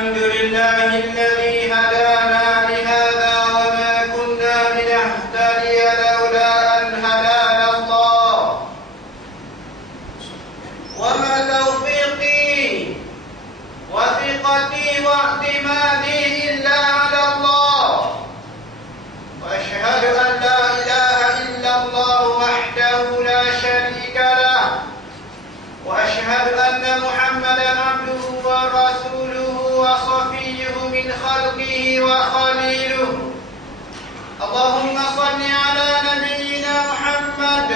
الحمد لله الذي هدانا لهذا وما كنا لنهتدي لولا أن هدانا الله وما توفيقي وثقتي واعتمادي إلا على الله وأشهد أن لا إله إلا الله وحده لا شريك له وأشهد أن محمدا عبده ورسوله وصفيه من خلقه وخليله اللهم صل على نبينا محمد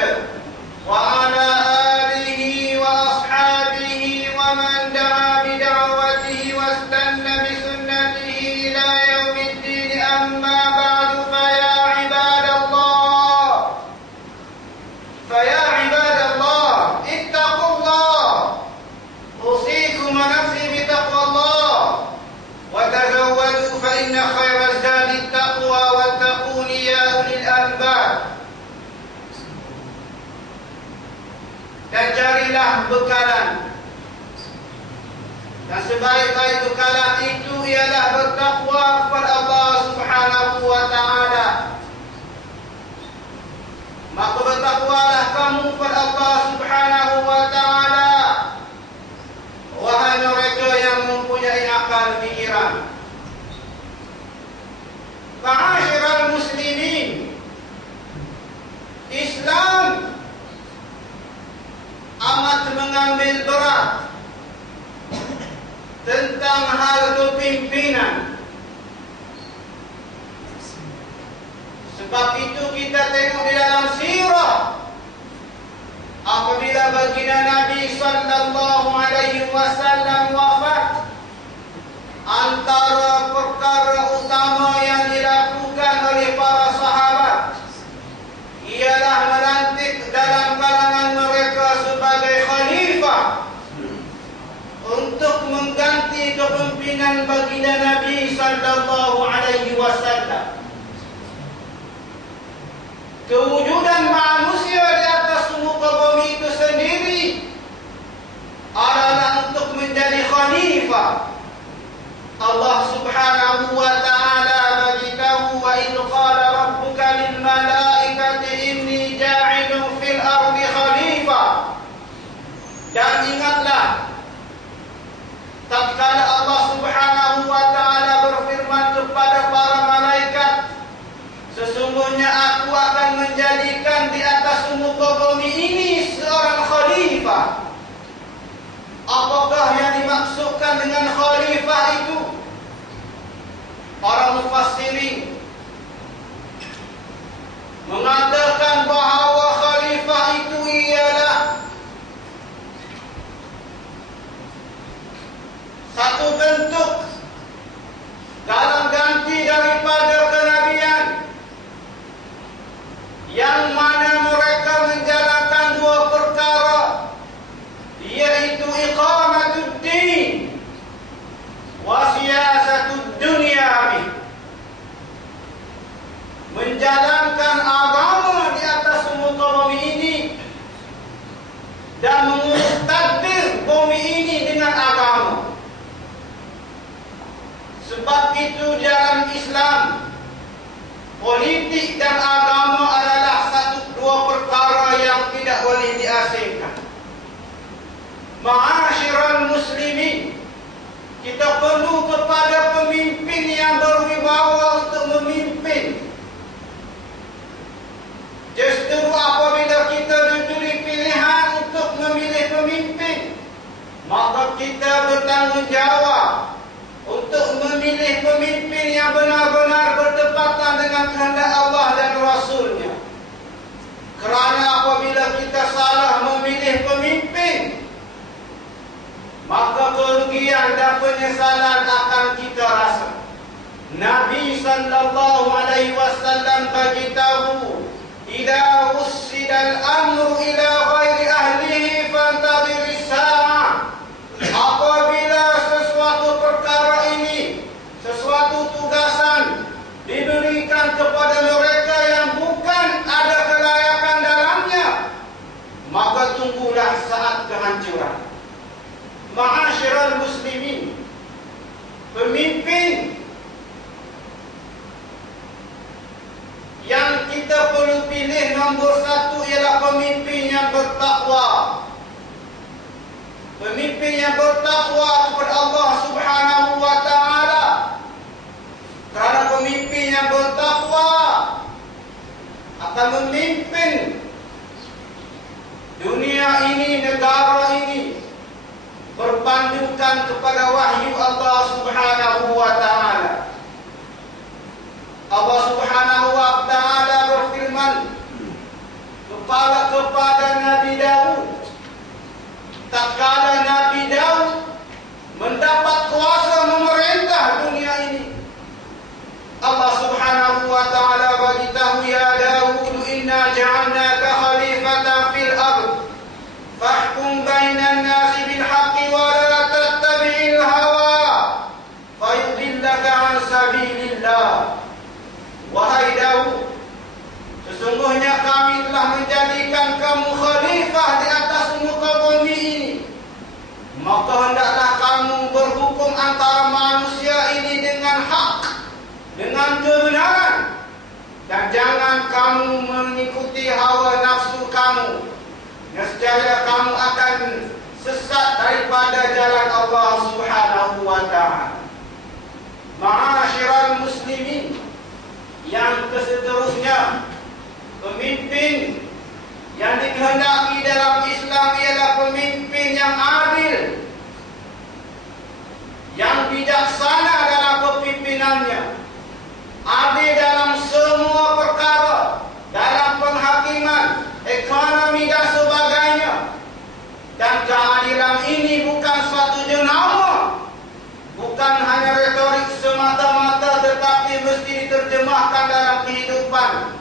وعلى آله وأصحابه ومن دعا بدعوته واستنى بسنته إلى يوم الدين أما بعد فيا عباد الله اتقوا الله أوصيكم ونفسي بتقوى الله وتزودوا فإن خير الزاد التقوى واتقون يا أولي الألباب. Dan carilah bekalan, dan sebaik-baik bekalan itu ialah bertakwa kepada Allah Subhanahu wa Ta'ala. Maka bertakwalah kamu kepada Allah Subhanahu wa Ta'ala, wahai mereka yang mempunyai akal fikiran. Ma'asyiral muslimin, Islam amat mengambil berat tentang hal kepimpinan. Sebab itu kita tengok di dalam sirah, apabila baginda Nabi sallallahu alaihi wasallam wafat, antara perkara utama yang dilakukan oleh para sahabat ialah melantik dalam kalangan mereka sebagai khalifah untuk mengganti kepimpinan baginda Nabi sallallahu alaihi wasallam. Kewujudan manusia di atas muka bumi itu sendiri adalah untuk menjadi khalifah. Allah Subhanahu wa Ta'ala beritahu, wa idh qala rabbuka lil malaikati inni ja'ilun fil ardi khalifah. Dan ingatlah tatkala Allah Subhanahu wa Ta'ala berfirman kepada para malaikat, sesungguhnya aku akan menjadikan di atas muka bumi ini seorang khalifah. Apakah yang dimaksudkan dengan khalifah itu? Para mufassirin mengatakan bahawa khalifah itu ialah satu bentuk dalam ganti daripada kenabian, yang mana mereka menjalankan dua perkara, yaitu iqamatuddin wa siyasatud dunya, menjalankan agama di atas muka bumi ini dan mengurus tadbir bumi ini dengan agama. Sebab itu dalam Islam, politik dan agama adalah dua perkara yang tidak boleh diasingkan. Ma'asyiral muslimin, kita perlu kepada pemimpin yang berwibawa untuk memimpin. Justru apabila kita diberi pilihan untuk memilih pemimpin, maka kita bertanggungjawab untuk memilih pemimpin yang benar-benar bertepatan dengan kehendak Allah dan Rasul-Nya. Kerana apabila kita salah memilih pemimpin, maka kerugian dan penyesalan akan kita rasa. Nabi sallallahu alaihi wasallam beritahu, "Idza ussidal amru ila ghairi ahlihi fantadhiris sa'ah." Apabila sesuatu perkara ini, sesuatu tugasan diberikan kepada mereka yang bukan ada kelayakan dalamnya, maka tunggulah saat kehancuran. Ma'asyiral muslimin, pemimpin yang kita perlu pilih nombor satu ialah pemimpin yang bertakwa. Pemimpin yang bertakwa kepada Allah Subhanahu wa taala. Kerana pemimpin yang bertakwa akan memimpin dunia ini, negara ini berpandukan kepada wahyu Allah Subhanahu wa taala. Allah Subhanahu wa taala berfirman kepada Nabi Daud, tak kala Nabi Daud mendapat kuasa memerintah dunia ini, Allah Subhanahu wa taala bagi tahu, ya Daud, inna ja'alnaka khalifatan fil ard fahkum bainan nasi bil haqqi wa la tattabi'il hawa fayudillaka an sabilillah. Wahai Daud, sesungguhnya kami telah menjadikan kamu khalifah di atas muka bumi ini. Maka hendaklah kamu berhukum antara manusia ini dengan hak, dengan kebenaran. Dan jangan kamu mengikuti hawa nafsu kamu. Nescaya kamu akan sesat daripada jalan Allah Subhanahu wa ta'ala. Ma'asyiral muslimin, yang seterusnya, pemimpin yang dikehendaki dalam Islam ialah pemimpin yang adil, yang bijaksana dalam kepemimpinannya, adil dalam semua perkara, dalam penghakiman, ekonomi dan sebagainya. Dan keadilan ini bukan suatu jenama, bukan hanya retorik semata-mata, tetapi mesti diterjemahkan dalam kehidupan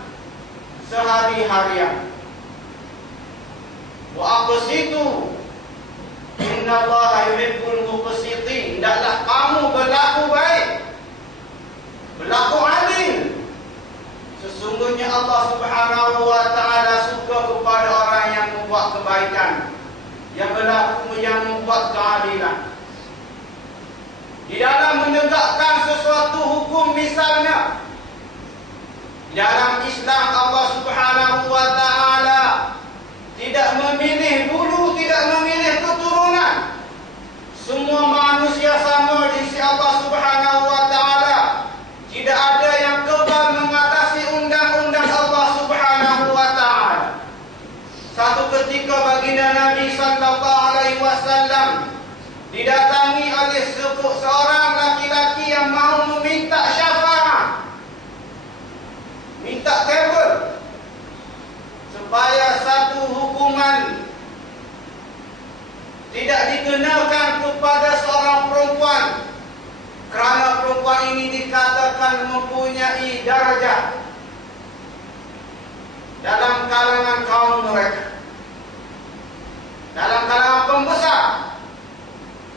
sehari-harian. Wa aqsitu innallaha yuhibbul muqsitin. Hendaklah kamu berlaku baik, berlaku adil. Sesungguhnya Allah Subhanahu wa taala suka kepada orang yang membuat kebaikan, yang berlaku, yang membuat keadilan. Di dalam menegakkan sesuatu hukum, misalnya dalam Islam, Allah Subhanahu wa taala tidak memilih bulu, tidak memilih keturunan. Semua manusia sama di sisi Allah Subhanahu wa taala. Tidak ada yang kebal mengatasi undang-undang Allah Subhanahu wa taala. Satu ketika baginda Nabi sallallahu alaihi wasallam didatangi oleh seorang laki-laki yang mahu meminta syafaat, minta kabul, supaya satu hukuman tidak dikenakan kepada seorang perempuan, kerana perempuan ini dikatakan mempunyai darjah dalam kalangan kaum mereka, dalam kalangan pembesar.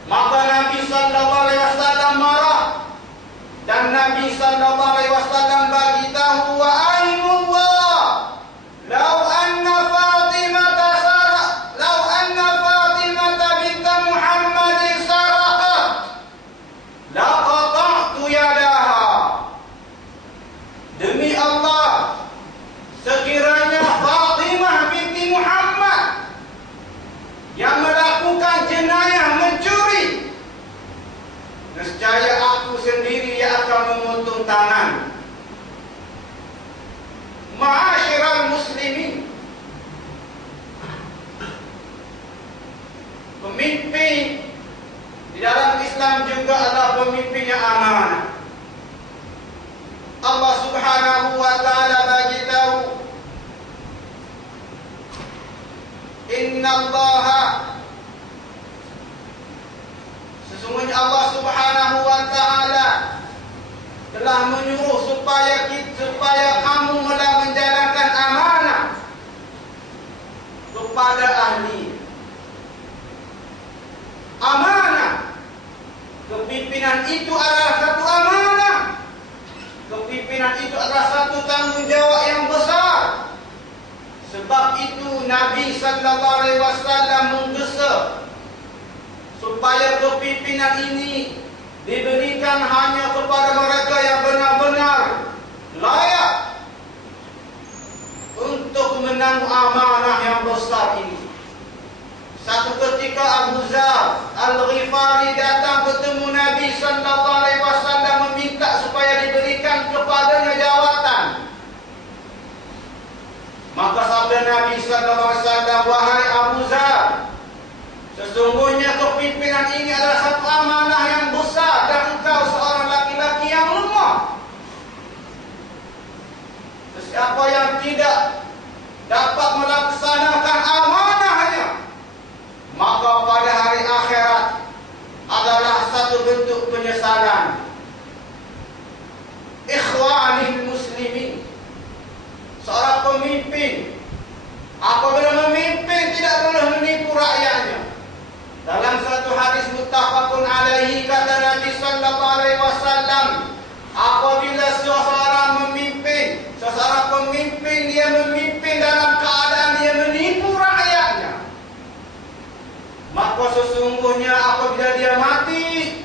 Maka Nabi sallallahu alaihi wasallam marah, dan Nabi sallallahu alaihi wasallam bagi tahu, wa aimullah law anna Fatimah saraq, law anna Fatimah bint Muhammad saraqat la qata'tu yadaha. Demi Allah, sekiranya Fatimah binti Muhammad yang melakukan jenayah mencuri, nescaya aku sendiri yang akan memotong tangan. Ma'asyiral muslimin, pemimpin di dalam Islam juga adalah pemimpin yang amanah. Allah Subhanahu wa taala bagi tahu, innallaha, sesungguhnya Allah Subhanahu wa taala telah menyuruh supaya kamu telah menjalankan amanah kepada ahli. Amanah, kepimpinan itu adalah satu amanah. Kepimpinan itu adalah satu tanggungjawab yang besar. Sebab itu Nabi sallallahu alaihi wasallam menggesa supaya kepimpinan ini diberikan hanya kepada mereka yang benar-benar layak untuk menanggung amanah yang besar ini. Satu ketika Abu Dzar Al-Ghifari datang bertemu Nabi sallallahu alaihi wasallam meminta supaya diberikan kepadanya jawatan. Maka sabda Nabi sallallahu alaihi wasallam, "Wahai Abu Dzar, sesungguhnya kepimpinan ini adalah satu amanah yang besar dan engkau seorang laki-laki yang lemah. Siapa yang tidak dapat melaksanakan amanahnya, maka pada hari akhirat adalah satu bentuk penyesalan." Ikhwani muslimin, seorang pemimpin apabila memimpin tidak boleh menipu rakyatnya. Dalam satu hadis muttafaqun alaihi kata Nabi sallallahu alaihi wasallam, apabila seseorang pemimpin dia memimpin dalam keadaan dia menipu rakyatnya, maka sesungguhnya apabila dia mati,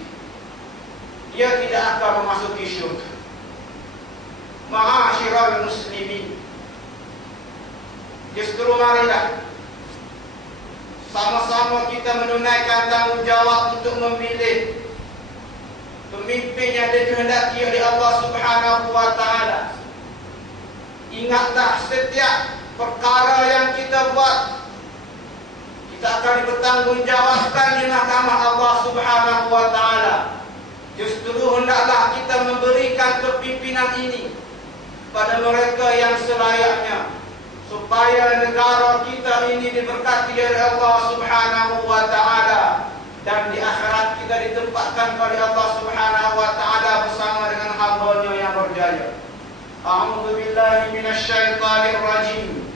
dia tidak akan memasuki syurga. Ma'asyiral muslimin, justru marilah sama-sama kita menunaikan tanggungjawab untuk memilih pemimpin yang dikehendaki oleh Allah Subhanahu wa taala. Ingatlah, setiap perkara yang kita buat, kita akan dipertanggungjawabkan di mahkamah Allah Subhanahu wa taala. Justru hendaklah kita memberikan kepimpinan ini pada mereka yang selayaknya, supaya negara kita ini diberkati oleh Allah Subhanahu wa taala, dan di akhirat kita ditempatkan oleh Allah Subhanahu wa taala bersama dengan hamba-Nya yang berjaya. A'udzu billahi minasyaitonir rajim.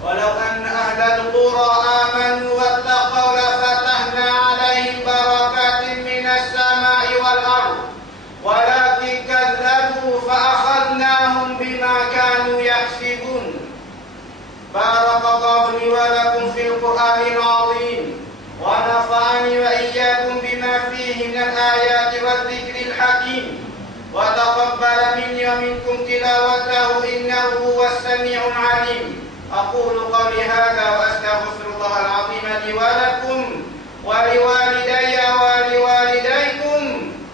Walau anna ahlal qura amanu wattaqaw la fatahna 'alaihim barakatin minas sama'i wal ardh walakin kadzdzabu fa akhadnahum bima kanu yaksibun. Barakallahu li wa lakum fil Qur'anil 'azim wa nafa'ani wa iyyakum bima fihi minal ayati wadh-dhikril hakim. وتقبل مني ومنكم تلاوته إنه هو السميع العليم. أقول قولي هذا وأستغفر الله العظيم لي ولكم ولوالدي ولوالديكم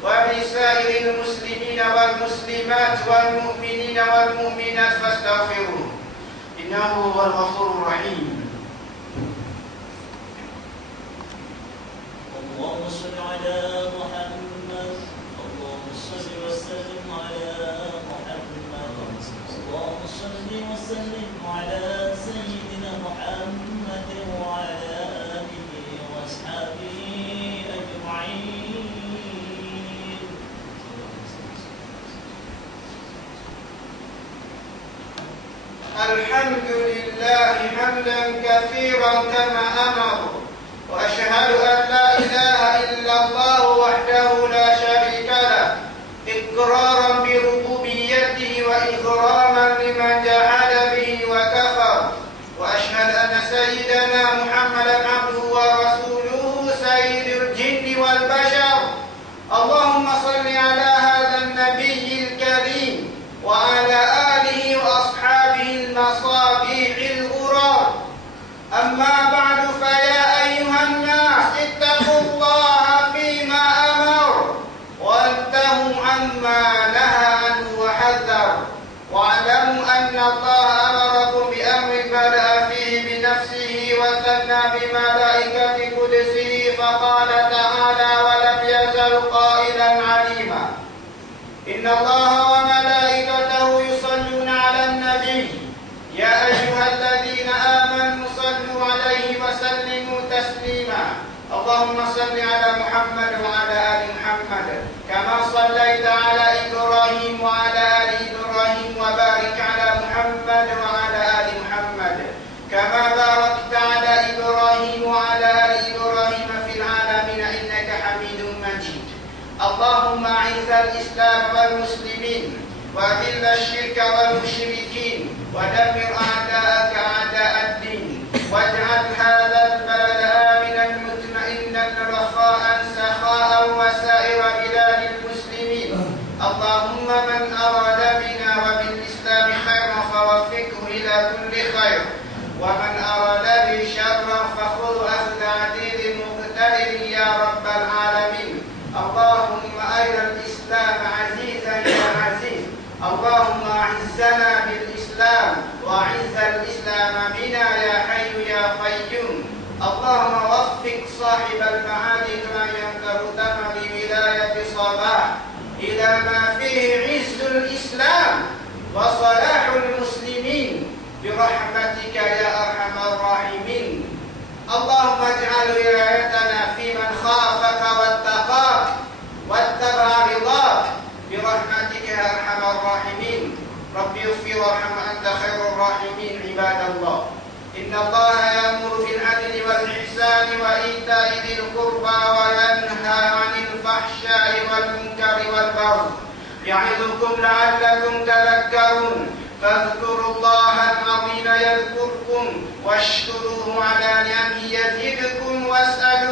ولسائر المسلمين والمسلمات والمؤمنين والمؤمنات فاستغفروه إنه هو الغفور الرحيم. اللهم صل على محمد. صل وسلم على محمد. اللهم صل وسلم على سيدنا محمد وعلى آله وأصحابه أجمعين. الحمد لله حمدا كثيرا كما أمر، وأشهد أن لا إله إلا الله وحده لا شريك له إقرارا بربوبيته وإكراما لمن جحد به وكفر، وأشهد أن سيدنا محمدا عبده ورسوله سيد الجن والبشر. اللهم صل على هذا النبي الكريم وعلى آله وأصحابه المصابيح الغرار. أما بعد، فيا أيها الناس اتقوا الله فيما أمر وانتهوا عما نهى عنه وحذر، واعلموا أن الله أمركم بأمر بدأ فيه بنفسه وثنى بملائكة قدسه فقال تعالى: ولم يزل قائلا عليما إن الله وملائكته يصلون على النبي يا أيها الذين آمنوا صلوا عليه وسلموا تسليما. اللهم صل على محمد وعلى آل محمد كما صليت على إبراهيم وعلى آل إبراهيم، وبارك على محمد وعلى آل محمد كما باركت على إبراهيم وعلى آل إبراهيم في العالمين إنك حميد مجيد. اللهم أعز الإسلام والمسلمين وأذل الشرك والمشركين ودمر أعداءك أعداء الدين، واجعل هذا البلد آمنا مطمئنا رخاء سخاء وسائر من أراد بنا وبالإسلام خيرا فوفقه إلى كل خير ومن أراد به شرا فخذ أخذ عزيز مقتدر يا رب العالمين اللهم أرنا الإسلام عزيزا يا عزيز اللهم أعزنا بالإسلام وأعز الإسلام بنا يا حي يا قيوم اللهم وفق صاحب المعالي ما ينتهتم لولاية صباح إلى ما فيه عز الإسلام وصلاح المسلمين برحمتك يا أرحم الراحمين اللهم اجعل ولايتنا في من خافك واتقاك واتبع رضاك برحمتك يا أرحم الراحمين رب اغفر وارحم أنت خير الراحمين عباد الله إن الله يأمر بالعدل والإحسان وإيتاء ذي القربى وينهى عن الفحشاء والمنكر والبغي يعظكم لعلكم تذكرون فاذكروا الله العظيم يذكركم واشكروه على نعمه يزدكم واسألوا